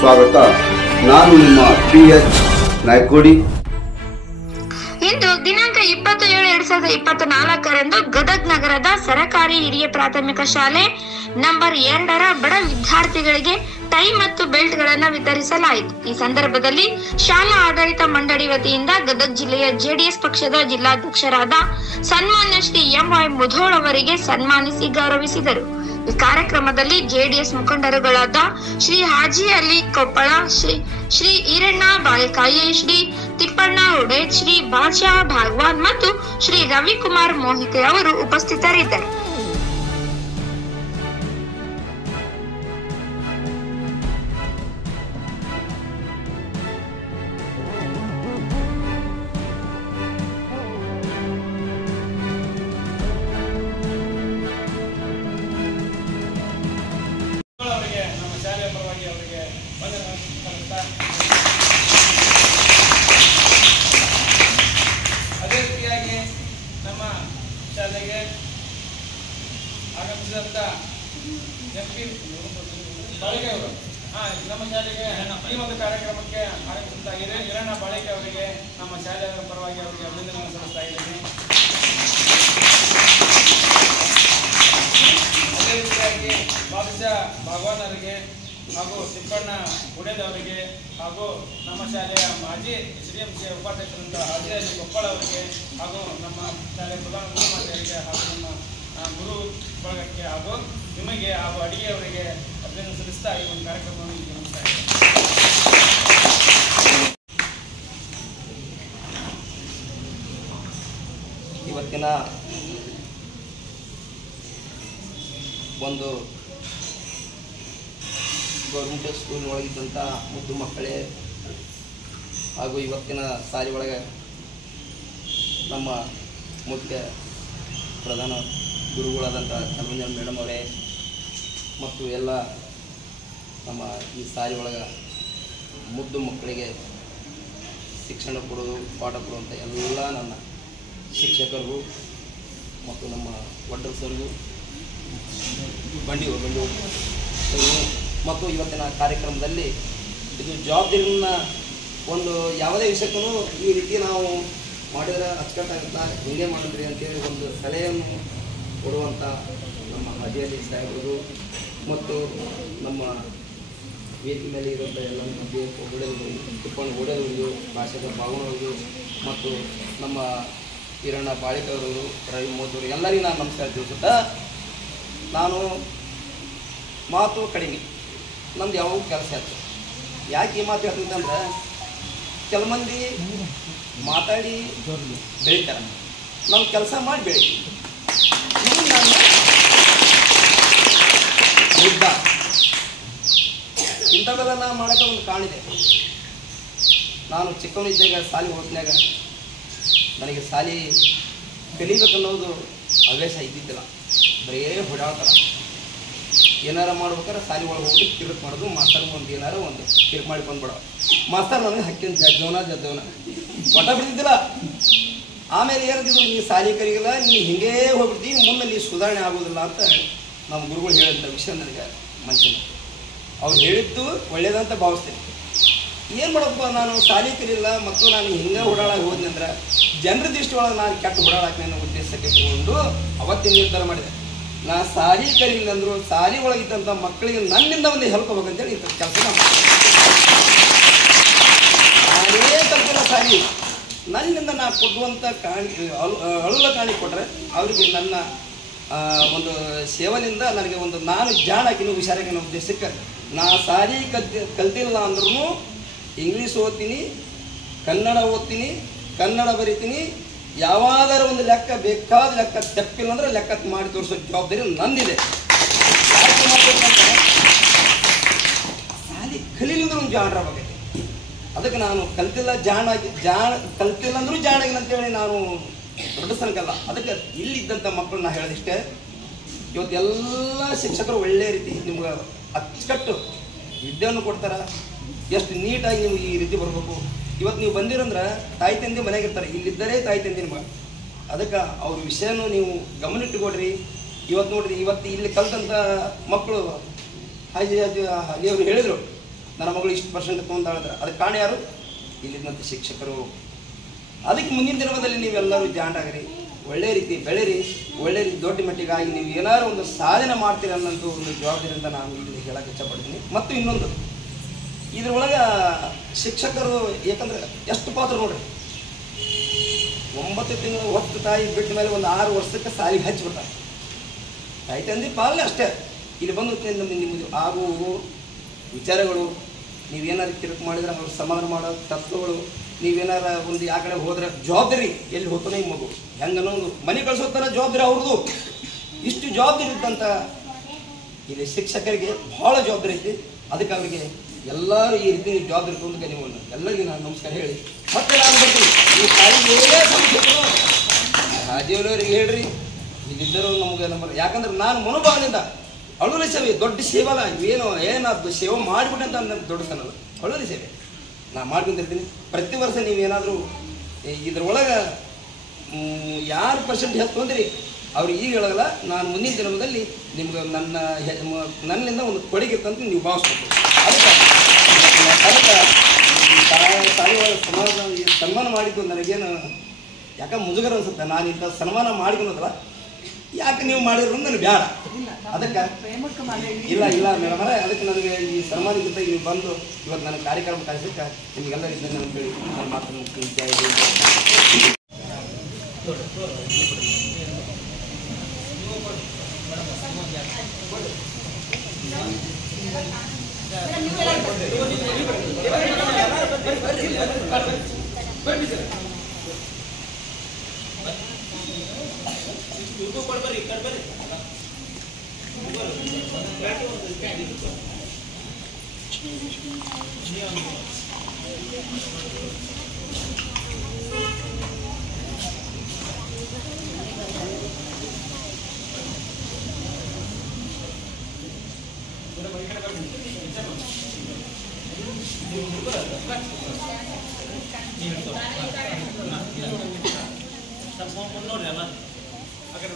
ಸ್ವಾಗತ. ನಾನು ನಿಮ್ಮ PH ನಾಯ್ಕೋಡಿ. ಇಂದು ದಿನಾಂಕ 27/7/2024 ಗದಗ್ ನಗರದ ಸರಕಾರಿ ಹಿರಿಯ ಪ್ರಾಥಮಿಕ ಶಾಲೆ ನಂಬರ್ 2ರ ಬಡ ವಿದ್ಯಾರ್ಥಿಗಳಿಗೆ ಟೈ ಮತ್ತು ಬೆಲ್ಟ್ ಗಳನ್ನು ವಿತರಿಸಲಾಯಿತು. ಈ ಸಂದರ್ಭದಲ್ಲಿ ಶಾಲಾ ಆಡಳಿತ ಮಂಡಳಿ ವತಿಯಿಂದ ಗದಗ್ ಜಿಲ್ಲೆಯ ಜೆಡಿಎಸ್ ಪಕ್ಷದ ಜಿಲ್ಲಾಧ್ಯಕ್ಷರಾದ ಸನ್ಮಾನ್ಯ ಶ್ರೀ MY ಮುಧೋಳ್ ಅವರಿಗೆ ಸನ್ಮಾನಿಸಿ ಗೌರವಿಸಿದರು. ಈ ಕಾರ್ಯಕ್ರಮದಲ್ಲಿ ಜೆಡಿಎಸ್ ಮುಖಂಡರುಗಳಾದ ಶ್ರೀ ಹಾಜಿ ಅಲಿ ಕೊಪ್ಪಳ, ಶ್ರೀ ಈರಣ್ಣ ಬಾಳೆಕಾಯಿ, ಶ್ರೀ ತಿಪ್ಪಣ್ಣ ಹುಡೇದ್, ಶ್ರೀ ಬಾದ್ಶಾ ಭಾಗವಾನ್ ಮತ್ತು ಶ್ರೀ ರವಿಕುಮಾರ್ ಮೋಹಿತೆ ಅವರು ಉಪಸ್ಥಿತರಿದ್ದರು. ನಮ್ಮ ಶಾಲೆಯ ಪರವಾಗಿ ಅವರಿಗೆ ಅದೇ ರೀತಿಯಾಗಿ ನಮ್ಮ ಶಾಲೆಗೆ ಆಗಮಿಸಿದಂಥ MP ಬಾಳಿಕೆ ಅವರು ನಮ್ಮ ಶಾಲೆಗೆ ಈ ಒಂದು ಕಾರ್ಯಕ್ರಮಕ್ಕೆ ಆಗಮಿಸಿದಂಥ ಈರಣ್ಣ ಬಾಳಿಕೆ ಅವರಿಗೆ ನಮ್ಮ ಶಾಲೆಯ ಪರವಾಗಿ ಅವರಿಗೆ ಅಭಿನಂದನೆ ಸಲ್ಲಿಸ್ತಾ ಇದ್ದೀನಿ. ಅದೇ ರೀತಿಯಾಗಿ ಬಾದ್ಶಾ ಭಗವಾನ್ ಅವರಿಗೆ ಹಾಗೂ ತಿಪ್ಪಣ್ಣ ಹುಡೇದ್ ಅವರಿಗೆ ಹಾಗೂ ನಮ್ಮ ಶಾಲೆಯ ಮಾಜಿ SDMC ಉಪಾಧ್ಯಕ್ಷರಂತ ಹಾಜಿ ಅಲಿ ಕೊಪ್ಪಳ ಅವರಿಗೆ ಹಾಗೂ ನಮ್ಮ ಶಾಲೆಯ ಪ್ರಧಾನ ಗುರುಮಾತೆಯರಿಗೆ ಹಾಗೂ ನಮ್ಮ ಗುರು ಬಳಗಕ್ಕೆ ಹಾಗೂ ನಿಮಗೆ ಹಾಗೂ ಅಡಿಗೆ ಅವರಿಗೆ ಅಭಿನಂದನೆ ಸಲ್ಲಿಸ್ತಾ ಈ ಒಂದು ಕಾರ್ಯಕ್ರಮವನ್ನು ಗಮನಿಸ್ತಾ ಇದ್ದೇವೆ. ಇವತ್ತಿನ ಒಂದು ಗೌರ್ಮೆಂಟ್ ಸ್ಕೂಲ್ ಒಳಗಿದ್ದಂಥ ಮುದ್ದು ಮಕ್ಕಳೇ ಹಾಗೂ ಇವತ್ತಿನ ಸಾಲಿ ಒಳಗೆ ನಮ್ಮ ಮುಖ್ಯ ಪ್ರಧಾನ ಗುರುಗಳಾದಂಥ ಸನ್ಮಾನ್ಯ ಮೇಡಮ್ ಅವರೇ ಮತ್ತು ಎಲ್ಲ ನಮ್ಮ ಈ ಸಾಲಿ ಒಳಗೆ ಮುದ್ದು ಮಕ್ಕಳಿಗೆ ಶಿಕ್ಷಣ ಕೊಡೋದು ಪಾಠ ಕೊಡುವಂಥ ಎಲ್ಲ ನನ್ನ ಶಿಕ್ಷಕರಿಗೂ ಮತ್ತು ನಮ್ಮ ವಡ್ಡರ್ ಸರ್ಗೂ ಬಂಡಿಯವರು ಮತ್ತು ಇವತ್ತಿನ ಕಾರ್ಯಕ್ರಮದಲ್ಲಿ ಇದು ಜವಾಬ್ದಾರಿನ ಒಂದು ಯಾವುದೇ ವಿಷಯಕ್ಕೂ ಈ ರೀತಿ ನಾವು ಮಾಡಿದರೆ ಅಚ್ಚುಕಟ್ಟಾಗುತ್ತಾ ಹಿಂಗೆ ಮಾಡಿದ್ರಿ ಅಂತೇಳಿ ಒಂದು ಸಲಹೆಯನ್ನು ಕೊಡುವಂಥ ನಮ್ಮ ಹಾಜಿ ಅಲಿ ಸಾಹೇಬರು ಮತ್ತು ನಮ್ಮ ವೇದಿಕೆ ಮೇಲೆ ಇರುವಂಥ ಎಲ್ಲ ಹುಡೇದವರು, ತಿಪ್ಪಣ್ಣ ಹುಡೇದವರು, ಭಾಷೆದ ಭಾವನವರು ಮತ್ತು ನಮ್ಮ ಈರಣ್ಣ ಬಾಳಿಕವರು, ರವಿ ಮೋದವರು ಎಲ್ಲರಿಗೂ ನಾನು ನಮಸ್ಕಾರ ತಿಳಿಸುತ್ತಾ, ನಾನು ಮಾತು ಕಡಿಮೆ, ನಮ್ದು ಯಾವಾಗ ಕೆಲಸ ಆಯ್ತು. ಯಾಕೆ ಈ ಮಾತು ಹೇಳ್ತೀನಿ ಅಂದ್ರೆ ಕೆಲವು ಮಂದಿ ಮಾತಾಡಿ ಬೆಳಿತಾರೆ, ನಾವು ಕೆಲಸ ಮಾಡಿ ಬೆಳಿತೀವಿ. ಇದು ನನ್ನ ಯುದ್ಧ. ಇಂಥವೆಲ್ಲ ನಾನು ಮಾಡೋಕ್ಕೆ ಒಂದು ಕಾಣಿದೆ. ನಾನು ಚಿಕ್ಕವನಿದ್ದಾಗ ಸಾಲಿ ಓದಿನಾಗ ನನಗೆ ಸಾಲಿ ಕಲಿಬೇಕನ್ನೋದು ಹವ್ಯಾಸ ಇದ್ದಿದ್ದಿಲ್ಲ. ಬರೀ ಹೊಡಾಡ್ತಾರೆ. ಏನಾರ ಮಾಡ್ಬೇಕಾದ್ರೆ ಸಾಲಿ ಒಳಗೆ ಹೋಗಿ ಕಿರುಕ್ ಮಾಡೋದು, ಮಾಸ್ತರ್ ಒಂದು ಏನಾರ ಒಂದು ಕಿರುಕ್ ಮಾಡಿ ಬಂದ್ಬಿಡೋ. ಮಾಸ್ತರ್ ನನಗೆ ಹಕ್ಕಿನ ಜಜ್ಜವನ ಒಟ ಬಿಡ್ತಿದ್ದಿಲ್ಲ. ಆಮೇಲೆ ಏನಂತಿದ್ರು, ನೀ ಸಾಲಿ ಕಲಿಗಿಲ್ಲ, ನೀ ಹಿಂಗೇ ಹೋಗ್ಬಿಡ್ತೀವಿ, ಮುಂದೆ ನೀ ಸುಧಾರಣೆ ಆಗೋದಿಲ್ಲ ಅಂತ ನಮ್ಮ ಗುರುಗಳು ಹೇಳಿದಂಥ ವಿಷಯ ನನಗೆ ಮನುಷ್ಯನ ಅವ್ರು ಹೇಳಿದ್ದು ಒಳ್ಳೇದಂತ ಭಾವಿಸ್ತೀನಿ. ಏನು ಮಾಡಪ್ಪ, ನಾನು ಸಾಲಿ ಕಲಿಲ್ಲ ಮತ್ತು ನಾನು ಹಿಂಗೆ ಓಡಾಡಾಗಿ ಹೋದ್ನಿ ಅಂದ್ರೆ ಜನರ ದೃಷ್ಟಿ ಒಳಗೆ ನಾನು ಕೆಟ್ಟ ಓಡಾಡಕ್ಕೆ ನನ್ನ ಉದ್ದೇಶಕ್ಕೆ ಇಟ್ಟುಕೊಂಡು ಅವತ್ತಿನ ನಿರ್ಧಾರ ಮಾಡಿದೆ. ನಾ ಸಾಲಿ ಕಲಿಲ್ಲ ಅಂದರು ಸಾಲಿ ಒಳಗಿದ್ದಂಥ ಮಕ್ಕಳಿಗೆ ನನ್ನಿಂದ ಒಂದು ಹೆಲ್ಪ್ ಹೋಗಂತೇಳಿ ಇಂಥ ಕೆಲಸ ನಾನೇ ಕಲ್ತಿಲ್ಲ ಸಾಲಿ. ನನ್ನಿಂದ ನಾ ಕೊಡುವಂಥ ಅಳುಲ ಕಾಣಿ ಕೊಟ್ಟರೆ ಅವರಿಗೆ ನನ್ನ ಒಂದು ಸೇವನೆಯಿಂದ ನನಗೆ ಒಂದು ನಾನು ಜಾಣಾಕಿನ ಹುಷಾರಾಗಿನ ಉದ್ದೇಶಕ್ಕೆ ನಾ ಸಾಲಿ ಕಲ್ತಿಲ್ಲ ಅಂದ್ರೂ ಇಂಗ್ಲೀಷ್ ಓದ್ತೀನಿ, ಕನ್ನಡ ಓದ್ತೀನಿ, ಕನ್ನಡ ಬರಿತೀನಿ. ಯಾವಾಗಾರ ಒಂದು ಲೆಕ್ಕ ಬೇಕಾದ ಲೆಕ್ಕ ತಪ್ಪಿಲ್ಲ ಅಂದ್ರೆ ಲೆಕ್ಕ ಮಾಡಿ ತೋರಿಸೋ ಜವಾಬ್ದಾರಿ ನಂದಿದೆ. ಯಾಕೆ ಮಾಡ್ಬೇಕಂತ ಸಾಲಿ ಕಲೀಲಿಂದ್ರೆ ಒಂದು ಜಾಣರಾಗಬೇಕು. ಅದಕ್ಕೆ ನಾನು ಕಲ್ತಿಲ್ಲ ಕಲ್ತಿಲ್ಲ ಅಂದ್ರೂ ಜಾಣಾಗಿನ ಅಂತೇಳಿ ನಾನು ದೊಡ್ಡ ಸನಕಲ್ಲ. ಅದಕ್ಕೆ ಇಲ್ಲಿದ್ದಂಥ ಮಕ್ಕಳು ನಾ ಹೇಳಿದಿಷ್ಟೇ, ಇವತ್ತು ಎಲ್ಲ ಶಿಕ್ಷಕರು ಒಳ್ಳೆ ರೀತಿ ನಿಮ್ಗೆ ಅಚ್ಚುಕಟ್ಟು ವಿದ್ಯೆಯನ್ನು ಕೊಡ್ತಾರೆ. ಎಷ್ಟು ನೀಟಾಗಿ ನೀವು ಈ ರೀತಿ ಬರಬೇಕು. ಇವತ್ತು ನೀವು ಬಂದಿರಂದ್ರೆ ತಾಯಿ ತಂದೆ ಮನೆಯಾಗಿರ್ತಾರೆ, ಇಲ್ಲಿದ್ದರೆ ತಾಯಿ ತಂದೆ ನಿಮ್ಗೆ. ಅದಕ್ಕೆ ಅವ್ರ ವಿಷಯನೂ ನೀವು ಗಮನಿಟ್ಟುಕೊಡ್ರಿ. ಇವತ್ತು ನೋಡ್ರಿ, ಇವತ್ತು ಇಲ್ಲಿ ಕಲ್ತಂಥ ಮಕ್ಕಳು ಹಾಜಿ ಅವರು ಹೇಳಿದರು, ನನ್ನ ಮಗಳು ಇಷ್ಟು ಪರ್ಸೆಂಟ್ ತೊಗೊಂತಾಳಿದ್ರೆ ಅದಕ್ಕೆ ಕಾರಣ ಯಾರು? ಇಲ್ಲಿದ್ದಂಥ ಶಿಕ್ಷಕರು. ಅದಕ್ಕೆ ಮುಂದಿನ ದಿನದಲ್ಲಿ ನೀವೆಲ್ಲರೂ ಜಾಂಟಾಗ್ರಿ, ಒಳ್ಳೆ ರೀತಿ ಬೆಳೀರಿ, ಒಳ್ಳೆ ರೀತಿ ದೊಡ್ಡ ಮಟ್ಟಿಗಾಗಿ ನೀವು ಏನಾದ್ರು ಒಂದು ಸಾಧನೆ ಮಾಡ್ತೀರ ಅನ್ನೋಂಥ ಒಂದು ಜವಾಬ್ದಾರಿಯಿಂದ ನಾನು ಇಲ್ಲಿ ಹೇಳಕ್ಕೆ ಇಷ್ಟಪಡ್ತೀನಿ. ಮತ್ತು ಇನ್ನೊಂದು ಇದ್ರೊಳಗೆ ಶಿಕ್ಷಕರು ಯಾಕಂದ್ರೆ ಎಷ್ಟು ಪಾತ್ರ ನೋಡ್ರಿ, 9 ತಿಂಗಳು ಹೊತ್ತು ತಾಯಿ ಬಿಟ್ಟ ಮೇಲೆ ಒಂದು 6 ವರ್ಷಕ್ಕೆ ಸಾಲಿಗೆ ಹಚ್ಚಿಬಿಡ್ತಾರೆ. ತಾಯಿ ತಂದೆ ಪಾಲನೆ ಅಷ್ಟೇ. ಇಲ್ಲಿ ಬಂದು ನಿಮ್ಮದು ಆಗುವು ವಿಚಾರಗಳು, ನೀವೇನಾರು ತಿರುಕು ಮಾಡಿದ್ರೆ ಅವ್ರು ಸಮಾಧಾನ ಮಾಡೋ ತತ್ವಗಳು, ನೀವೇನಾರ ಒಂದು ಯಾವ ಕಡೆ ಹೋದ್ರೆ ಜವಾಬ್ದಾರಿ ಎಲ್ಲಿ ಹೋಗ್ತಾನೆ ಈ ಮಗು ಹೆಂಗನ್ನೋದು, ಮನೆ ಕಳ್ಸೋತಾರ ಜವಾಬ್ದಾರಿ ಅವ್ರದ್ದು. ಇಷ್ಟು ಜವಾಬ್ದಾರಿ ಇದ್ದಂಥ ಇಲ್ಲಿ ಶಿಕ್ಷಕರಿಗೆ ಭಾಳ ಜವಾಬ್ದಾರಿ ಐತಿ. ಅದಕ್ಕೆ ಅವರಿಗೆ ಎಲ್ಲರೂ ಈ ರೀತಿ ಜವಾಬ್ದಾರಿ ತೊಂದರೆ ನೀವು ಎಲ್ಲರಿಗೂ ನಾನು ನಮಸ್ಕಾರ ಹೇಳಿ ಮತ್ತೆ ನಾನು ಬರ್ತೀನಿ. ಈ ತಾಯಿಗೆ ರಾಜೀವ್ನವ್ರಿಗೆ ಹೇಳ್ರಿ, ಇಲ್ಲಿದ್ದರು ನಮ್ಗೆ ಯಾಕಂದ್ರೆ ನಾನು ಮನೋಭಾವನೆಯಿಂದ ಅಳುವಲಿ ಸೇವೆ ದೊಡ್ಡ ಸೇವೆ ಅಲ್ಲ, ಏನಾದ್ರು ಸೇವೆ ಮಾಡಿಬಿಟ್ಟೆ ಅಂತ ನನ್ನ ದೊಡ್ಡ ಸಣ್ಣಲ್ಲ, ಅಳುವಲಿ ಸೇವೆ ನಾನು ಮಾಡ್ಕೊಂತಿರ್ತೀನಿ. ಪ್ರತಿ ವರ್ಷ ನೀವೇನಾದರೂ ಇದ್ರೊಳಗೆ ಯಾರು ಪರ್ಸೆಂಟ್ ಹೆಚ್ಚು ಅಂದ್ರಿ ಅವ್ರಿಗೆ ಈಗ ಹೇಳೋಲ್ಲ, ನಾನು ಮುಂದಿನ ದಿನದಲ್ಲಿ ನಿಮ್ಗೆ ನನ್ನಿಂದ ಒಂದು ಕೊಡುಗೆ ಇರ್ತಂತ ನೀವು ಭಾವಿಸ್ಬೇಕು. ಅದಕ್ಕೆ ಸನ್ಮಾನ ಮಾಡಿದ್ದು ನನಗೇನು ಯಾಕೆ ಮುಜುಗರ ಅನ್ಸುತ್ತೆ. ನಾನು ಇಂಥ ಸನ್ಮಾನ ಮಾಡಿಕೊಳೋದಲ್ಲ, ಯಾಕೆ ನೀವು ಮಾಡಿದ್ರು ನನಗೆ ಬೇಡ. ಅದಕ್ಕೆ ಇಲ್ಲ ಮೇಡಮ್, ಅದಕ್ಕೆ ನನಗೆ ಈ ಸನ್ಮಾನಕ್ಕಿಂತ ನೀವು ಬಂದು ಇವತ್ತು ನನಗೆ ಕಾರ್ಯಕ್ರಮ ಕಳಿಸಕ್ಕೆ ನಿಮಗೆಲ್ಲರಿಂದ ನಾನು ಹೇಳಿ ನನ್ನ ಮಾತನ್ನು ನೋಡ್ರಿ ಅಲ್ಲ ಆ ಕಡೆ